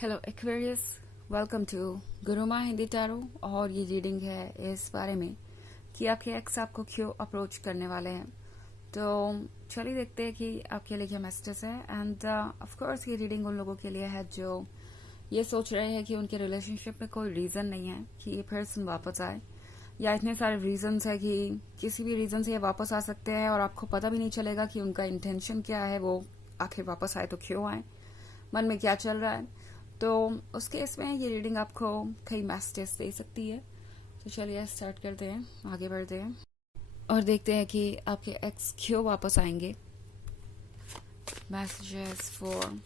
Hello Aquarius, welcome to Gurumaa Hindi tarot. और ये reading है इस बारे में कि आपके एक्स आपको क्यों अप्रोच करने वाले हैं। तो चलिए देखते हैं कि आपके लिए क्या मैसेजेस है। एंड ऑफ कोर्स ये रीडिंग उन लोगों के लिए है जो ये सोच रहे हैं कि उनके रिलेशनशिप में कोई रीजन नहीं है कि ये पर्सन वापस आए, या इतने सारे रीजंस है कि किसी भी रीजन से ये वापस आ सकते हैं और आपको पता भी नहीं चलेगा कि उनका इंटेंशन क्या है, वो आखिर वापस आए तो क्यों आए, मन में क्या चल रहा है। तो उस केस में ये रीडिंग आपको कई मैसेजेस दे सकती है। तो चलिए स्टार्ट करते हैं, आगे बढ़ते हैं और देखते हैं कि आपके एक्स क्यों वापस आएंगे। Messages for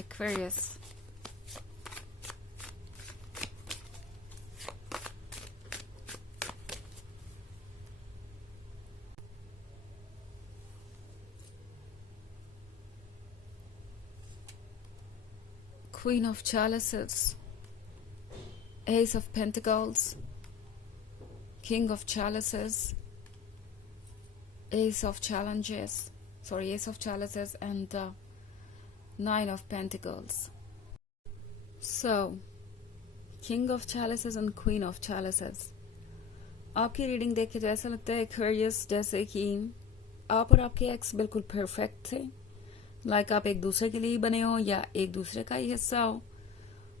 Aquarius. Queen of Chalices, Ace of Pentacles, King of Chalices, Ace of Chalices, and Nine of Pentacles. So, King of Chalices and Queen of Chalices. आपकी रीडिंग देख के तो ऐसा लगता है एक्वेरियस जैसे कि आप और आपके एक्स बिल्कुल परफेक्ट थे। लाइक आप एक दूसरे के लिए ही बने हो या एक दूसरे का ही हिस्सा हो।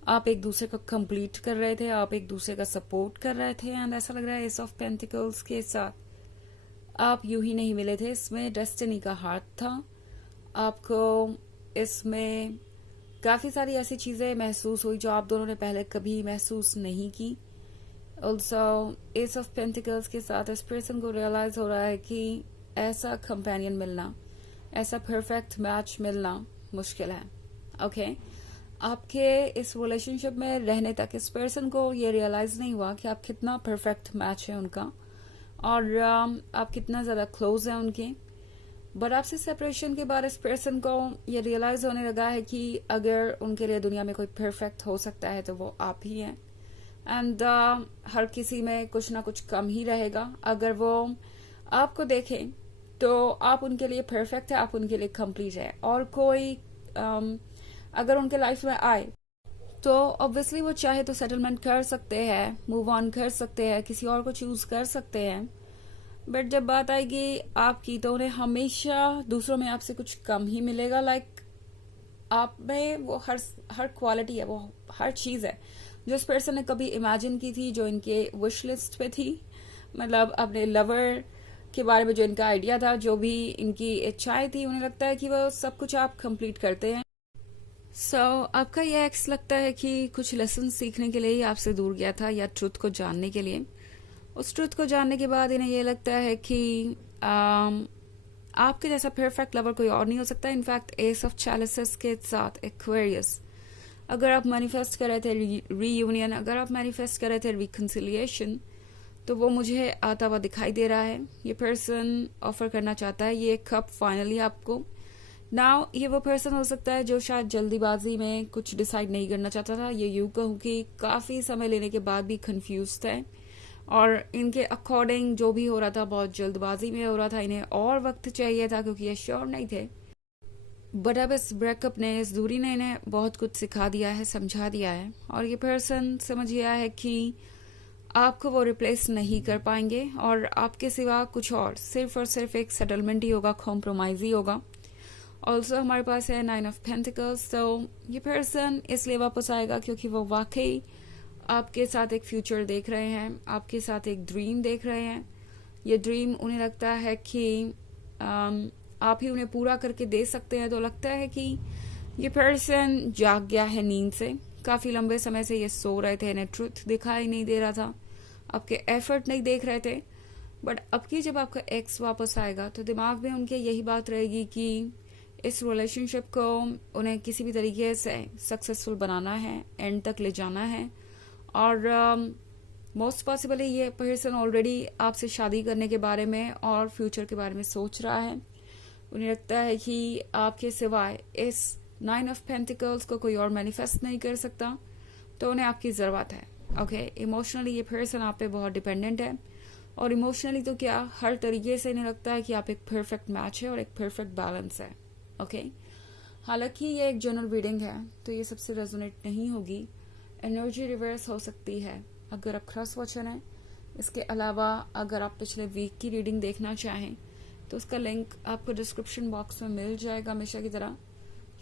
आप एक दूसरे को कंप्लीट कर रहे थे, आप एक दूसरे का सपोर्ट कर रहे थे। एंड ऐसा लग रहा है एस ऑफ पेंटिकल्स के साथ आप यूं ही नहीं मिले थे, इसमें डेस्टिनी का हाथ था। आपको इसमें काफी सारी ऐसी चीजें महसूस हुई जो आप दोनों ने पहले कभी महसूस नहीं की। ऑल्सो एस ऑफ पेंटिकल्स के साथ इस पर्सन को रियलाइज हो रहा है कि ऐसा कंपेनियन मिलना, ऐसा परफेक्ट मैच मिलना मुश्किल है। ओके, आपके इस रिलेशनशिप में रहने तक इस पर्सन को ये रियलाइज नहीं हुआ कि आप कितना परफेक्ट मैच है उनका और आप कितना ज्यादा क्लोज है उनके। बट आपसे सेपरेशन के बाद इस पर्सन को ये रियलाइज होने लगा है कि अगर उनके लिए दुनिया में कोई परफेक्ट हो सकता है तो वो आप ही हैं। एंड हर किसी में कुछ ना कुछ कम ही रहेगा। अगर वो आपको देखें तो आप उनके लिए परफेक्ट है, आप उनके लिए कंप्लीट है। और कोई अगर उनके लाइफ में आए तो ऑब्वियसली वो चाहे तो सेटलमेंट कर सकते हैं, मूव ऑन कर सकते हैं, किसी और को चूज कर सकते हैं। बट जब बात आएगी आपकी तो उन्हें हमेशा दूसरों में आपसे कुछ कम ही मिलेगा। लाइक आप में वो हर क्वालिटी है, वो हर चीज है जो इस पर्सन ने कभी इमेजिन की थी, जो इनके विश लिस्ट पे थी। मतलब अपने लवर के बारे में जो इनका आइडिया था, जो भी इनकी इच्छाएं थी, उन्हें लगता है कि वो सब कुछ आप कंप्लीट करते हैं। सो आपका ये एक्स लगता है कि कुछ लेसन सीखने के लिए ही आपसे दूर गया था, या ट्रुथ को जानने के लिए। उस ट्रुथ को जानने के बाद इन्हें ये लगता है कि आपके जैसा परफेक्ट लवर कोई और नहीं हो सकता। इनफैक्ट एस ऑफ चैलिसेस के साथ एक्वेरियस, अगर आप मैनिफेस्ट कर रहे थे रीयूनियन, अगर आप मैनिफेस्ट कर रहे थे रिकंसिलिएशन, तो वो मुझे आता हुआ दिखाई दे रहा है। ये पर्सन ऑफर करना चाहता है ये कप फाइनली आपको। नाउ ये वो पर्सन हो सकता है जो शायद जल्दीबाजी में कुछ डिसाइड नहीं करना चाहता था। ये यूं कहूं कि काफी समय लेने के बाद भी कंफ्यूज थे और इनके अकॉर्डिंग जो भी हो रहा था बहुत जल्दबाजी में हो रहा था। इन्हें और वक्त चाहिए था क्योंकि ये श्योर नहीं थे। बट अब इस ब्रेकअप ने, इस दूरी ने इन्हें बहुत कुछ सिखा दिया है, समझा दिया है। और ये पर्सन समझ गया है कि आपको वो रिप्लेस नहीं कर पाएंगे और आपके सिवा कुछ और सिर्फ एक सेटलमेंट ही होगा, कॉम्प्रोमाइज ही होगा। ऑल्सो हमारे पास है नाइन ऑफ पेंटिकल्स। तो ये पर्सन इसलिए वापस आएगा क्योंकि वो वाकई आपके साथ एक फ्यूचर देख रहे हैं, आपके साथ एक ड्रीम देख रहे हैं। ये ड्रीम उन्हें लगता है कि आप ही उन्हें पूरा करके दे सकते हैं। तो लगता है कि ये पर्सन जाग गया है नींद से। काफी लंबे समय से ये सो रहे थे, इन्हें ट्रुथ दिखाई नहीं दे रहा था, आपके एफर्ट नहीं देख रहे थे। बट अब की जब आपका एक्स वापस आएगा तो दिमाग में उनके यही बात रहेगी कि इस रिलेशनशिप को उन्हें किसी भी तरीके से सक्सेसफुल बनाना है, एंड तक ले जाना है। और मोस्ट पॉसिबली ये पर्सन ऑलरेडी आपसे शादी करने के बारे में और फ्यूचर के बारे में सोच रहा है। उन्हें लगता है कि आपके सिवाय इस नाइन ऑफ पेंटिकल्स को कोई और मैनिफेस्ट नहीं कर सकता, तो उन्हें आपकी जरूरत है। ओके, इमोशनली ये पर्सन आप पे बहुत डिपेंडेंट है। और इमोशनली तो क्या, हर तरीके से इन्हें लगता है कि आप एक परफेक्ट मैच है और एक परफेक्ट बैलेंस है। ओके, हालांकि ये एक जनरल रीडिंग है तो ये सबसे रेजोनेट नहीं होगी। एनर्जी रिवर्स हो सकती है अगर आप क्रॉस वॉचर हैं। इसके अलावा अगर आप पिछले वीक की रीडिंग देखना चाहें तो उसका लिंक आपको डिस्क्रिप्शन बॉक्स में मिल जाएगा हमेशा की तरह।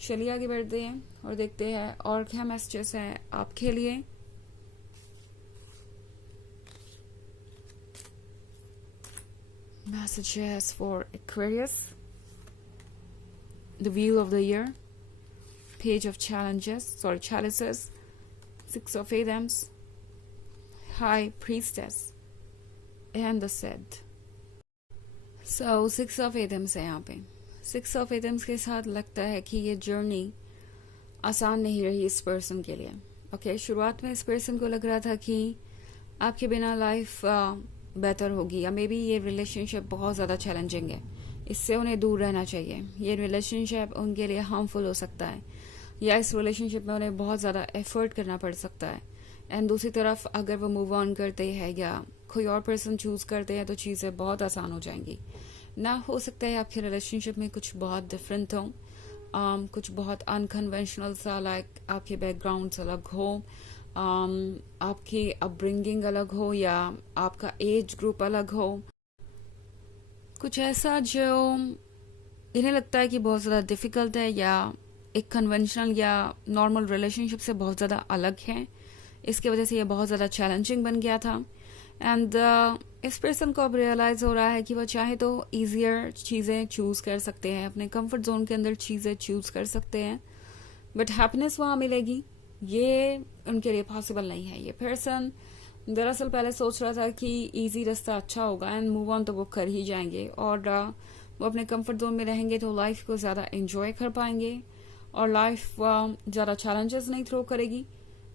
चलिए आगे बढ़ते हैं और देखते हैं और क्या मैसेजेस हैं आपके लिए। Messages for Aquarius, the Wheel of the Year, Page of Chalices, Six of Atoms, High Priestess, and the Sed. So, Six of Atoms है यहाँ पे। Six of Atoms के साथ लगता है कि ये जर्नी आसान नहीं रही इस पर्सन के लिए। ओके, शुरुआत में इस पर्सन को लग रहा था कि आपके बिना लाइफ बेहतर होगी, या मे बी ये रिलेशनशिप बहुत ज़्यादा चैलेंजिंग है, इससे उन्हें दूर रहना चाहिए। ये रिलेशनशिप उनके लिए हार्मफुल हो सकता है, या इस रिलेशनशिप में उन्हें बहुत ज़्यादा एफर्ट करना पड़ सकता है। एंड दूसरी तरफ अगर वो मूव ऑन करते हैं या कोई और पर्सन चूज करते हैं तो चीज़ें बहुत आसान हो जाएंगी। ना हो सकता है आपके रिलेशनशिप में कुछ बहुत डिफरेंट हो, कुछ बहुत अनकन्वेंशनल सा, लाइक आपके बैकग्राउंड अलग हो, आपकी अपब्रिंगिंग अलग हो, या आपका एज ग्रुप अलग हो, कुछ ऐसा जो इन्हें लगता है कि बहुत ज़्यादा डिफिकल्ट है या एक कन्वेंशनल या नॉर्मल रिलेशनशिप से बहुत ज़्यादा अलग है। इसकी वजह से ये बहुत ज़्यादा चैलेंजिंग बन गया था। एंड इस पर्सन को अब रियलाइज हो रहा है कि वह चाहे तो ईजियर चीज़ें चूज कर सकते हैं, अपने कंफर्ट जोन के अंदर चीज़ें चूज कर सकते हैं, बट हैप्पीनेस वहाँ मिलेगी ये उनके लिए पॉसिबल नहीं है। ये पर्सन दरअसल पहले सोच रहा था कि इजी रास्ता अच्छा होगा एंड मूव ऑन तो वो कर ही जाएंगे, और वो अपने कंफर्ट जोन में रहेंगे तो लाइफ को ज़्यादा एंजॉय कर पाएंगे और लाइफ ज़्यादा चैलेंजेस नहीं थ्रो करेगी।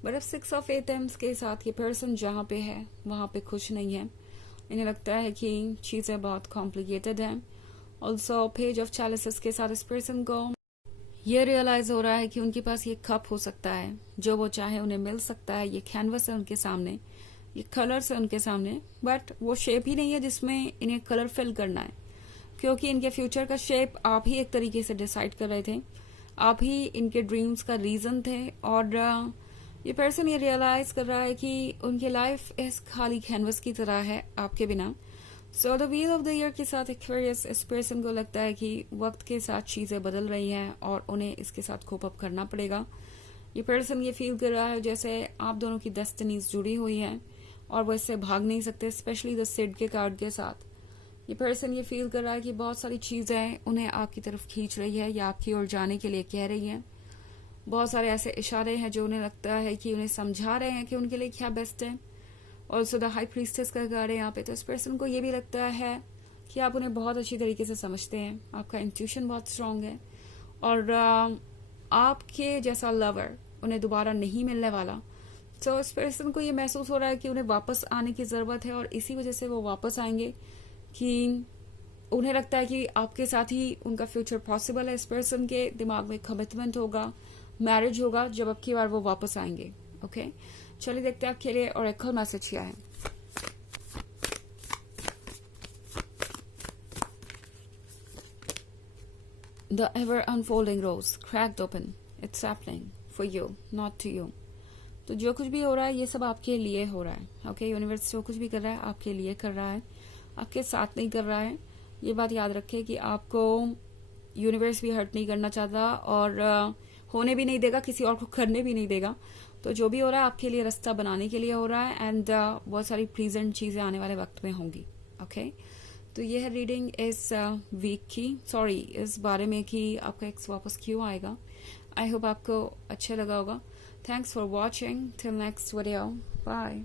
बट अब सिक्स ऑफ एटम्स के साथ ये पर्सन जहाँ पे है वहाँ पे खुश नहीं है। इन्हें लगता है कि चीज़ें बहुत कॉम्प्लिकेटेड हैं। ऑल्सो पेज ऑफ चैलिसेस के साथ इस पर्सन को ये रियलाइज हो रहा है कि उनके पास ये कप हो सकता है, जो वो चाहे उन्हें मिल सकता है। ये कैनवस है उनके सामने, ये कलर्स है उनके सामने, बट वो शेप ही नहीं है जिसमें इन्हें कलर फिल करना है, क्योंकि इनके फ्यूचर का शेप आप ही एक तरीके से डिसाइड कर रहे थे, आप ही इनके ड्रीम्स का रीजन थे। और ये पर्सन ये रियलाइज कर रहा है कि उनकी लाइफ इस खाली कैनवस की तरह है आपके बिना। So the wheel of the year के साथ एक्वेरियस इस पर्सन को लगता है कि वक्त के साथ चीजें बदल रही हैं और उन्हें इसके साथ कोप अप करना पड़ेगा। ये पर्सन ये फील कर रहा है जैसे आप दोनों की डेस्टिनीज जुड़ी हुई हैं और वो इससे भाग नहीं सकते, स्पेशली द सिड के कार्ड के साथ। ये पर्सन ये फील कर रहा है कि बहुत सारी चीजें उन्हें आपकी तरफ खींच रही है या आपकी ओर जाने के लिए कह रही हैं। बहुत सारे ऐसे इशारे हैं जो उन्हें लगता है कि उन्हें समझा रहे हैं कि उनके लिए क्या बेस्ट है। ऑल्सो द हाई प्रीस्टेस का कार्ड है यहाँ पे, तो इस पर्सन को ये भी लगता है कि आप उन्हें बहुत अच्छी तरीके से समझते हैं, आपका इंट्यूशन बहुत स्ट्रांग है और आपके जैसा लवर उन्हें दोबारा नहीं मिलने वाला। तो इस पर्सन को ये महसूस हो रहा है कि उन्हें वापस आने की जरूरत है और इसी वजह से वो वापस आएंगे, कि उन्हें लगता है कि आपके साथ ही उनका फ्यूचर पॉसिबल है। इस पर्सन के दिमाग में कमिटमेंट होगा, मैरिज होगा जब अब की बार वो वापस आएंगे। ओके, चलिए देखते हैं आपके लिए और एक और मैसेज क्या है। The ever unfolding rose cracked open. It's happening for you, not to you. तो जो कुछ भी हो रहा है ये सब आपके लिए हो रहा है। ओके, यूनिवर्स जो कुछ भी कर रहा है आपके लिए कर रहा है, आपके साथ नहीं कर रहा है। ये बात याद रखें कि आपको यूनिवर्स भी हर्ट नहीं करना चाहता और होने भी नहीं देगा, किसी और को करने भी नहीं देगा। तो जो भी हो रहा है आपके लिए रास्ता बनाने के लिए हो रहा है एंड बहुत सारी प्रेजेंट चीजें आने वाले वक्त में होंगी। ओके, तो ये है रीडिंग इस वीक की, सॉरी इस बारे में कि आपका एक्स वापस क्यों आएगा। आई होप आपको अच्छा लगा होगा। Thanks for watching, till next video, bye.